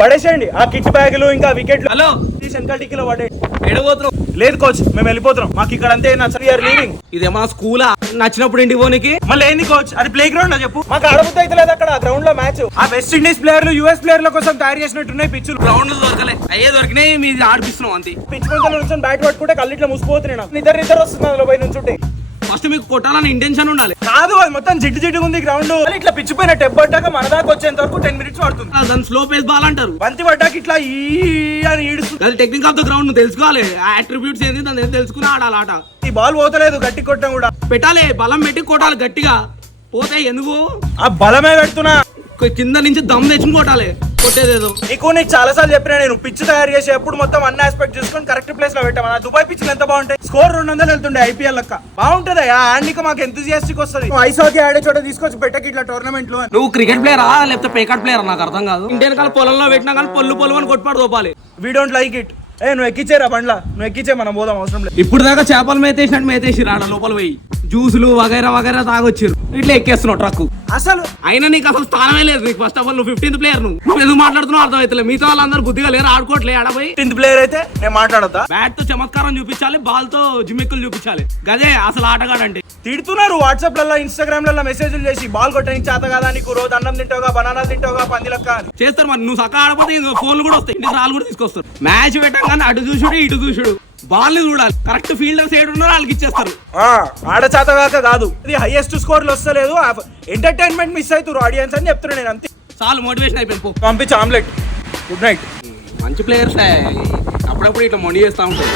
పడేసేయండి ఆ కిట్ బ్యాగులు ఇంకా వికెట్లు. హలో సెంట్రల్ టిక్కీలో పడే. ఎడబోతున్నావు? లేదు కోచ్, మేము వెళ్ళిపోతున్నాం. మాకు ఇక్కడ అంతే లీవింగ్. ఇదేమో స్కూలా నచ్చినప్పుడు ఇంటికి పోనీకి? మళ్ళీ ఏంది కోచ్, అది ప్లే గ్రౌండ్ చెప్పు. మాకు ఆడబుద్ధి అయితే లేదు అక్కడ గ్రౌండ్ లో మ్యాచ్. ఆ వెస్ట్ ఇండీస్ ప్లేయర్లు యూఎస్ ప్లేయర్ల కోసం తయారు చేసినట్టున్నాయి పిచ్చులు. గ్రౌండ్ దొరకలే, అయ్యే దొరికినాయి. మీరు ఆడిపిస్తున్నాం అంతే. పిచ్ ముందు నుంచి బ్యాట్ పట్టుకుంటే కళ్ళు ఇట్లా ముసిపోతున్నాయి. నిద్ర వస్తుంది అందులో పోయి నుంచుంటే. ఫస్ట్ మీకు కొట్టాలని ఇంటెన్షన్ ఉండాలి. కాదు, అది మొత్తం జిడ్డు ఉంది గ్రౌండ్. ఇట్లా పిచ్చి పైన టెప్ పడ్డాక మన దాకా వచ్చేంత వరకు 10 minutes పడుతుంది. దాని స్లో పేస్ బాల్ అంటారు. బంతి పడ్డాక ఇట్లా ఈ అని ఈడుస్తుంది. అది టెక్నిక్ ఆఫ్ ద గ్రౌండ్ నువ్వు తెలుసుకోవాలి. అట్రిబ్యూట్స్ ఏంది దాన్ని తెలుసుకుని ఆడాలి ఆట. ఈ బాల్ పోతలేదు, గట్టి కొట్టడం కూడా పెట్టాలి. బలం పెట్టి కొట్టాలి గట్టిగా. పోతే ఎందుకు ఆ బలమే పెడుతున్నా. కింద నుంచి దమ్ తెచ్చుకుని కొట్టాలి. కొట్టేదేదో నీకు చాలా సార్లు చెప్పినా నేను. పిచ్ తయారు చేసేప్పుడు మొత్తం అన్ని ఆస్పెక్ట్ చూసుకొని కరెక్ట్ ప్లేస్ లో పెట్టామన్నా. దుబాయ్ పిచ్లు ఎంత బాగుంటాయి. స్కోర్ 200 వెళ్తుండే ఐపీఎల్ లెక్క. బాగుంటది ఆడికి. మాకు ఎంతూజియాస్టిక్ వస్తుంది. ఐస్ హాకీ ఆడే చోట తీసుకొచ్చి పెట్టకి ఇట్లా టోర్నమెంట్ లో. నువ్వు క్రికెట్ ప్లేయరా లేకపోతే పేకాట్ ప్లేయర్ నాకు అర్థం కాదు. ఇండియన్ కాల పొలంలో పెట్టినా కానీ పొల్లు అని కొట్టుపాటు తోపాలి. We don't like it. నువ్వు ఎక్కిచ్చేరా బండ్లా, నువ్వు ఎక్కిచ్చే, మనం పోదాం, అవసరం లేదు. ఇప్పుడు దాకా చేపలు మేతేసినట్టు మేతేసి రాడ లోపల పోయి జ్యూసులు వగైరా తాగొచ్చారు. ఇట్లా ఎక్కేస్తున్నావు ట్రక్. అసలు అయినా నీకు అసలు స్థానమే లేదు. నీకు ఫస్ట్ ఆఫ్ ఆల్ నువ్వు 15th ప్లేయర్. నువ్వు ఎందుకు మాట్లాడుతున్నావు అర్థం అవుతలే. మిగతా వాళ్ళందరూ బుద్ధిగా లేరు, ఆడుకోవట్లే. ఆడపోయి 10th ప్లేయర్ అయితే నేను మాట్లాడతా. బ్యాట్ తో చమత్కారం చూపించాలి, బాల్ తో జిమ్మెక్కులు చూపించాలి. గదే అసలు ఆటగాడంటే. తిడుతున్నారు వాట్సాప్ లలో, ఇన్స్టాగ్రామ్ లలో మెసేజ్లు చేసి, బాల్ కొట్టడానికి చేత కదా నీకు, రోజు అన్నం తింటావుగా, బనానా తింటావుగా, పందిలక్క అని చేస్తారు. మరి నువ్వు సక్క ఆడపోతే ఫోన్లు కూడా వస్తాయి, ఇంటికి రాళ్ళు కూడా తీసుకొస్తారు. మ్యాచ్ పెట్టంగానే అటు చూసుడు ఇటు చూసుడు, బాల్ ని చూడాలి. కరెక్ట్ ఫీల్డర్స్ ఏడు ఉన్నారో వాళ్ళకి ఇచ్చేస్తారు. ఆడ చేతగాక కాదు, ఇది హైయెస్ట్ స్కోర్లు వస్తలేదు, ఎంటర్టైన్మెంట్ మిస్ అవుతారు ఆడియన్స్ అని చెప్తున్నా నేను. అంతే, చాలు మోటివేషన్ అయిపోయింది. పంపించి ఆమ్లెట్. Good night. మంచి ప్లేయర్స్ అప్పుడప్పుడు ఇట్లా మొండి చేస్తా ఉంటారు.